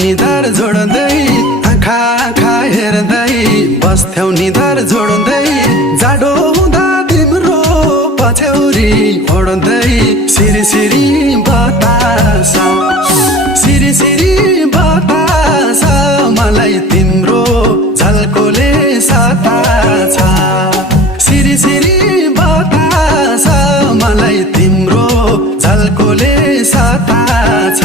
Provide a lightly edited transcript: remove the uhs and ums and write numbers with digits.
निधार जोड्दै आँखा आँखा हेर्दै बस्थ्यौ निधार जोड्दै जाडो हुँदा तिम्रो पछ्यौरी ओड्दै सिरी सिरी बतास सिरी सिरी बतास मलाई तिम्रो झल्कोले सताछ सिरी सिरी बतास मलाई तिम्रो झल्कोले सताछ